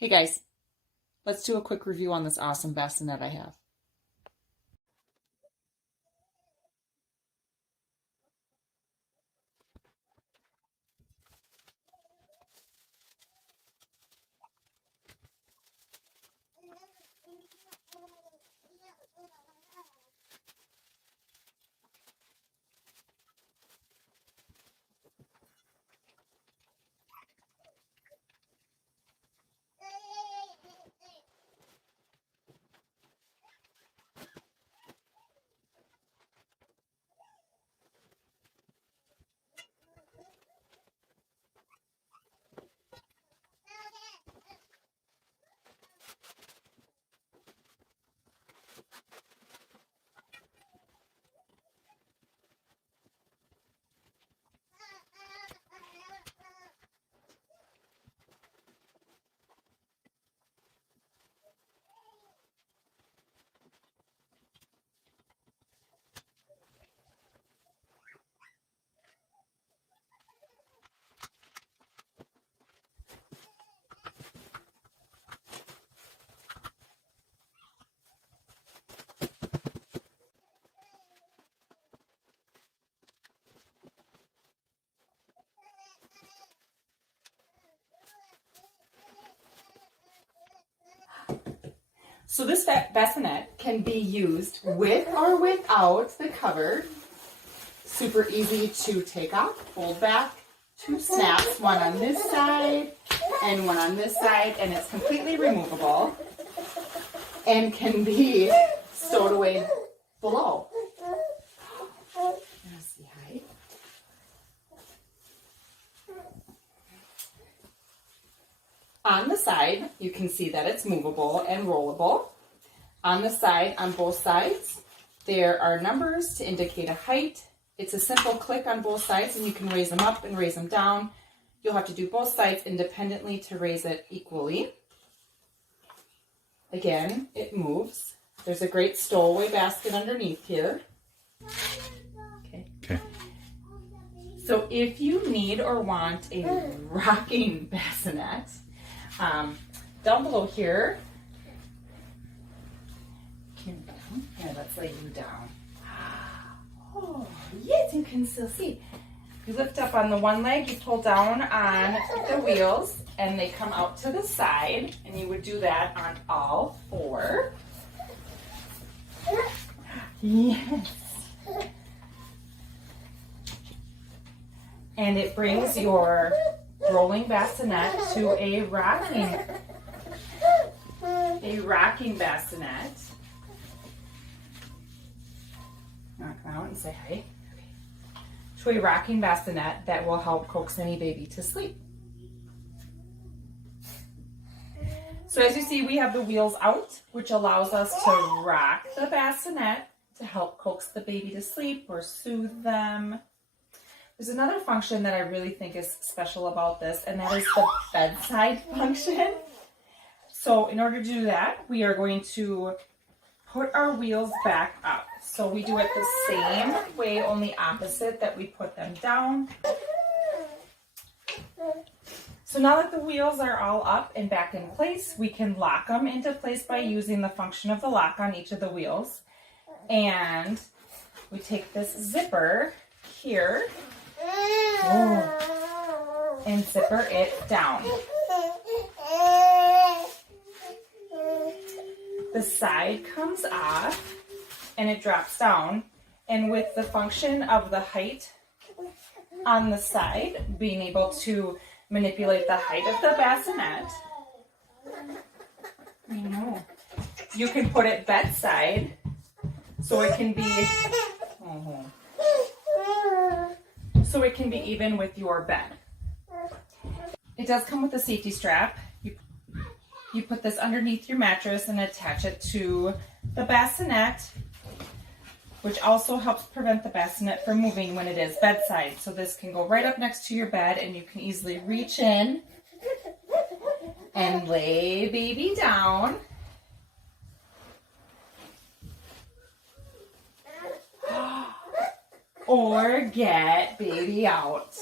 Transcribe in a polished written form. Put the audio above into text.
Hey guys, let's do a quick review on this awesome bassinet I have. So this bassinet can be used with or without the cover. Super easy to take off, fold back, 2 snaps, one on this side and one on this side, and it's completely removable and can be stowed away below. Let's see, hi. On the side, you can see that it's movable and rollable. On the side, on both sides, there are numbers to indicate a height. It's a simple click on both sides and you can raise them up and raise them down. You'll have to do both sides independently to raise it equally. Again, it moves. There's a great stowaway basket underneath here. Okay. So if you need or want a rocking bassinet, down below here, here, let's lay you down. Oh, yes, you can still see. You lift up on the one leg, you pull down on the wheels, and they come out to the side, and you would do that on all 4. Yes. And it brings your rolling bassinet to a rocking bassinet. Now come out and say hi. To a rocking bassinet that will help coax any baby to sleep. So as you see, we have the wheels out, which allows us to rock the bassinet to help coax the baby to sleep or soothe them. There's another function that I really think is special about this, and that is the bedside function. So in order to do that, we are going to put our wheels back up. So we do it the same way, only opposite, that we put them down. So now that the wheels are all up and back in place, we can lock them into place by using the function of the lock on each of the wheels. And we take this zipper here and zipper it down. The side comes off and it drops down, and with the function of the height on the side, being able to manipulate the height of the bassinet, you can put it bedside so it can be even with your bed. It does come with a safety strap. You put this underneath your mattress and attach it to the bassinet, which also helps prevent the bassinet from moving when it is bedside. So this can go right up next to your bed and you can easily reach in and lay baby down. Or get baby out.